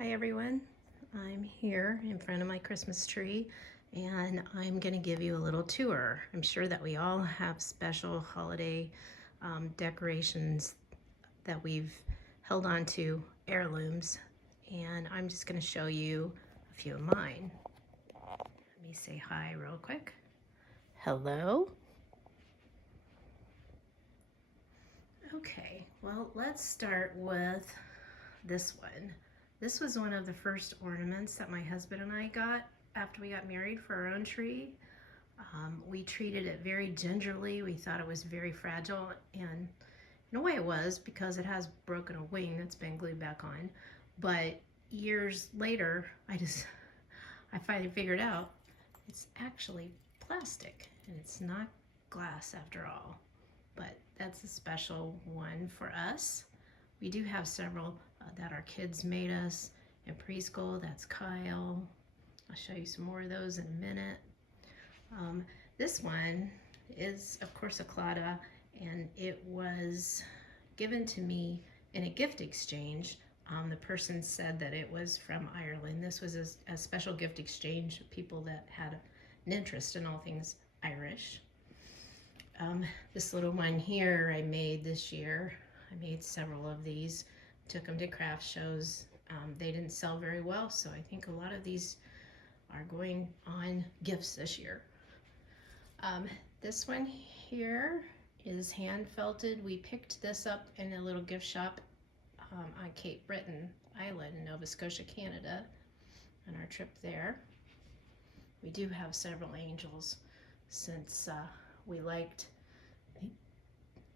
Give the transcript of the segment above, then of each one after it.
Hi everyone, I'm here in front of my Christmas tree and I'm going to give you a little tour. I'm sure that we all have special holiday decorations that we've held on to, heirlooms, and I'm just going to show you a few of mine. Let me say hi real quick. Hello. Okay, well, let's start with this one. This was one of the first ornaments that my husband and I got after we got married for our own tree. We treated it very gingerly. We thought it was very fragile, and in a way it was, because it has broken a wing that's been glued back on. But years later, I finally figured out it's actually plastic and it's not glass after all. But that's a special one for us. We do have several that our kids made us in preschool. That's Kyle. I'll show you some more of those in a minute. This one is, of course, a Claddagh, and it was given to me in a gift exchange. The person said that it was from Ireland. This was a special gift exchange of people that had an interest in all things Irish. This little one here I made this year. I made several of these, took them to craft shows. They didn't sell very well, so I think a lot of these are going on gifts this year. This one here is hand felted. We picked this up in a little gift shop on Cape Breton Island in Nova Scotia, Canada, on our trip there. We do have several angels since we liked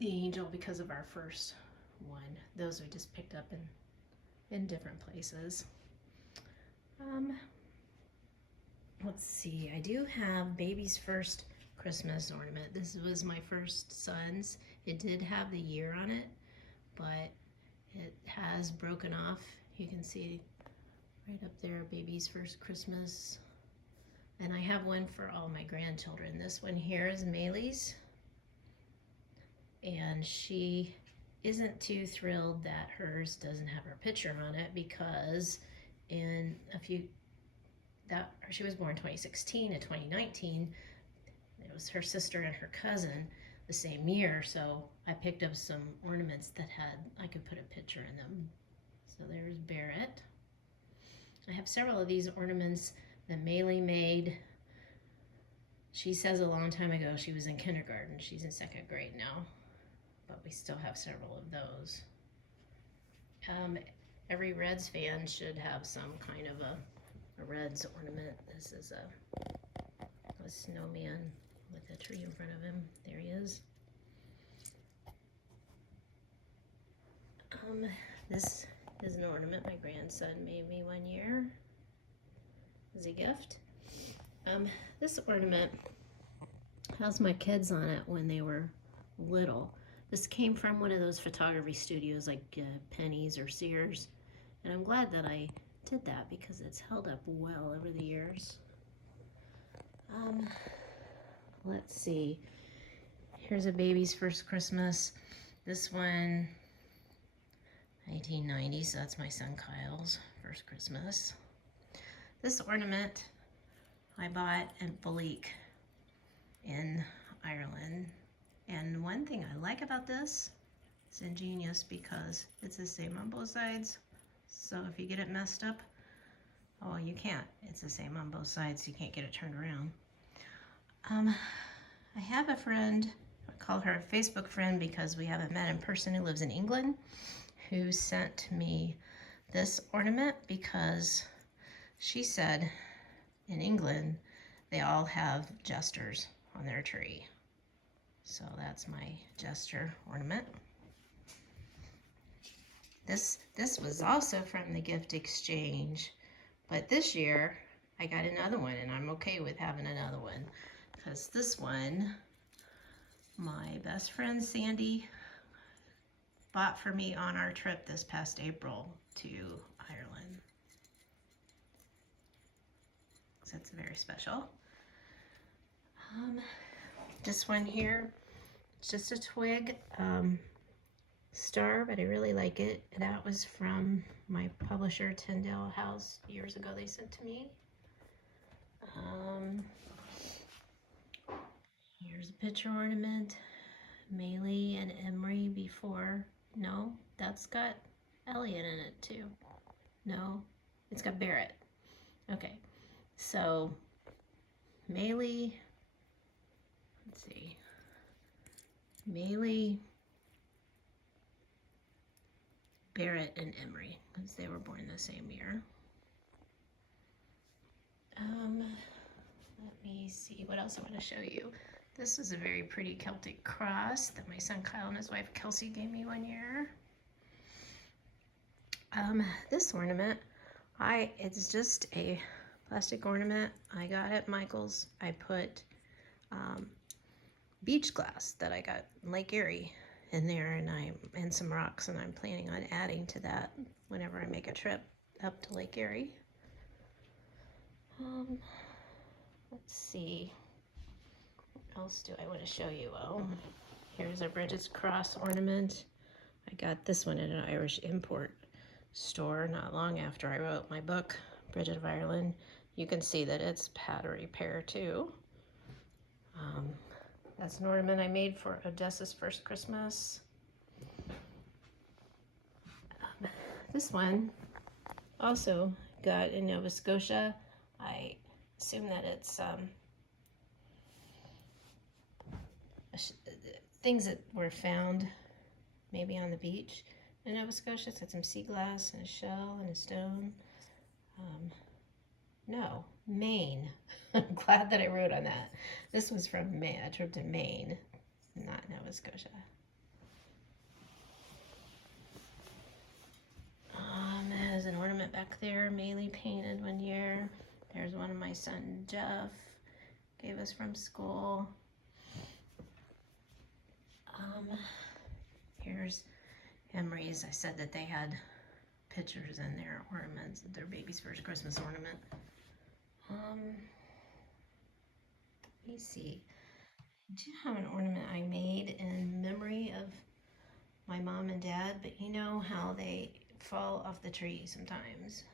the angel because of our first one. Those we just picked up in different places. Let's see, I do have baby's first Christmas ornament. This was my first son's. It did have the year on it, but it has broken off. You can see right up there, baby's first Christmas. And I have one for all my grandchildren. This one here is Maylee's, and she isn't too thrilled that hers doesn't have her picture on it, because she was born 2016 and 2019. It was her sister and her cousin the same year, so I picked up some ornaments that I could put a picture in them. So there's Barrett. I have several of these ornaments that Maylee made. She says a long time ago she was in kindergarten. She's in second grade now, but we still have several of those. Every Reds fan should have some kind of a Reds ornament. This is a snowman with a tree in front of him. There he is. This is an ornament my grandson made me one year as a gift. This ornament has my kids on it when they were little. This came from one of those photography studios like Penny's or Sears, and I'm glad that I did that because it's held up well over the years. Let's see. Here's a baby's first Christmas. This one, 1990, so that's my son Kyle's first Christmas. This ornament I bought at Balik in Ireland. And one thing I like about this, it's ingenious because it's the same on both sides. So if you get it messed up, oh, you can't. It's the same on both sides, so you can't get it turned around. I have a friend, I call her a Facebook friend because we haven't met in person, who lives in England, who sent me this ornament because she said in England they all have jesters on their tree. So that's my jester ornament. This was also from the gift exchange, but this year I got another one, and I'm okay with having another one because this one my best friend Sandy bought for me on our trip this past April to Ireland. So it's very special. This one here, it's just a twig, star, but I really like it. That was from my publisher, Tyndale House, years ago they sent to me. Here's a picture ornament. Maylie and Emery before. No, that's got Elliot in it too. No, it's got Barrett. Okay, so Maylie, let's see, Maylie, Barrett, and Emery, because they were born the same year. Let me see what else I want to show you. This is a very pretty Celtic cross that my son Kyle and his wife Kelsey gave me one year. This ornament, it's just a plastic ornament I got at Michael's. I put beach glass that I got in Lake Erie in there, and some rocks, and I'm planning on adding to that whenever I make a trip up to Lake Erie. Let's see, what else do I want to show you? Oh, here's a Bridget's Cross ornament. I got this one at an Irish import store not long after I wrote my book, Bridget of Ireland. You can see that it's pottery pear too. That's an ornament I made for Odessa's first Christmas. This one also got in Nova Scotia. I assume that it's things that were found maybe on the beach in Nova Scotia. It's got some sea glass and a shell and a stone. No, Maine. I'm glad that I wrote on that. This was from Maine, a trip to Maine, not Nova Scotia. There's an ornament back there, Maylie painted one year. There's one of my son Jeff gave us from school. Here's Emery's. I said that they had pictures in their ornaments, their baby's first Christmas ornament. Let me see. I do have an ornament I made in memory of my mom and dad, but you know how they fall off the tree sometimes.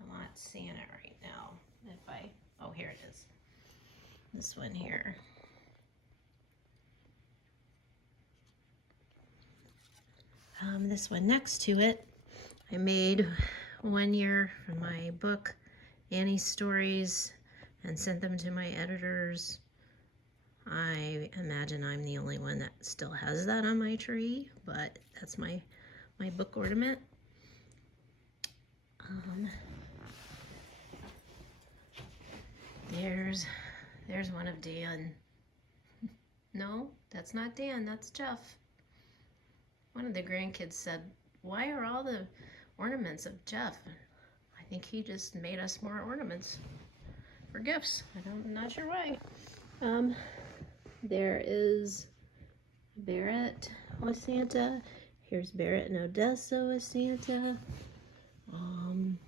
I'm not seeing it right now. Oh, here it is. This one here. This one next to it, I made one year for my book, Annie's Stories, and sent them to my editors. I imagine I'm the only one that still has that on my tree, but that's my book ornament. There's one of Dan. No, that's not Dan, that's Jeff. One of the grandkids said, "Why are all the ornaments of Jeff?" I think he just made us more ornaments for gifts. I'm not sure why. There is Barrett with Santa. Here's Barrett and Odessa with Santa. Looks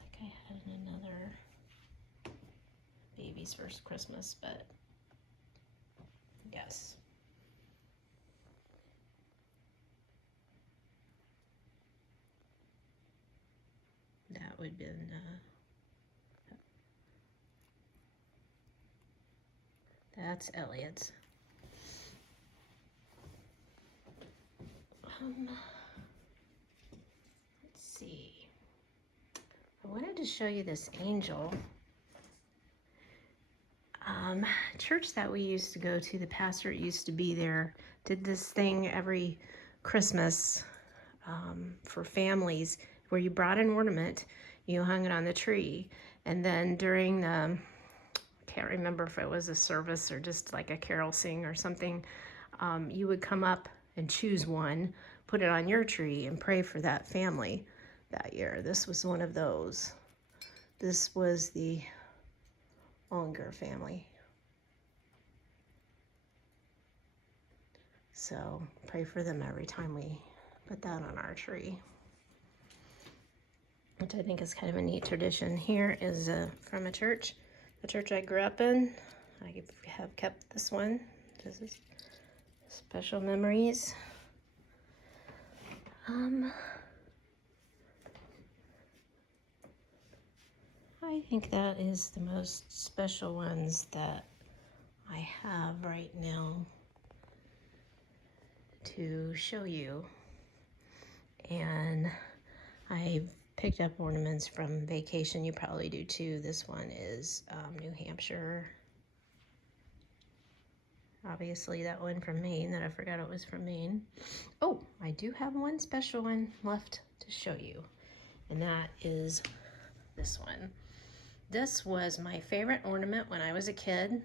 like I had another baby's first Christmas, but yes. That would have been that's Elliot's. Let's see. I wanted to show you this angel. Church that we used to go to, the pastor used to be there, did this thing every Christmas for families where you brought an ornament, you hung it on the tree, and then during the, can't remember if it was a service or just like a carol sing or something, you would come up and choose one, put it on your tree, and pray for that family that year. This was one of those. This was the Unger family. So pray for them every time we put that on our tree, which I think is kind of a neat tradition. Here is from a church, the church I grew up in. I have kept this one. This is Special memories. I think that is the most special ones that I have right now to show you. And I picked up ornaments from vacation. You probably do too. This one is New Hampshire. Obviously that one from Maine that I forgot it was from Maine. Oh, I do have one special one left to show you. And that is this one. This was my favorite ornament when I was a kid.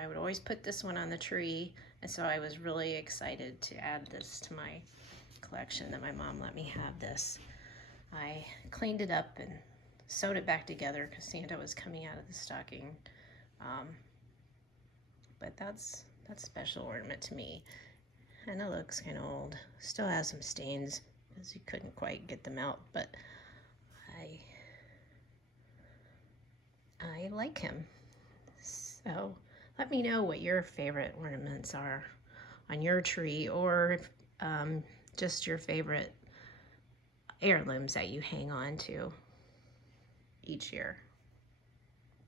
I would always put this one on the tree. And so I was really excited to add this to my collection, that my mom let me have this. I cleaned it up and sewed it back together because Santa was coming out of the stocking. But that's a special ornament to me. And it looks kind of old. Still has some stains because you couldn't quite get them out, but I like him. So let me know what your favorite ornaments are on your tree, or just your favorite heirlooms that you hang on to each year.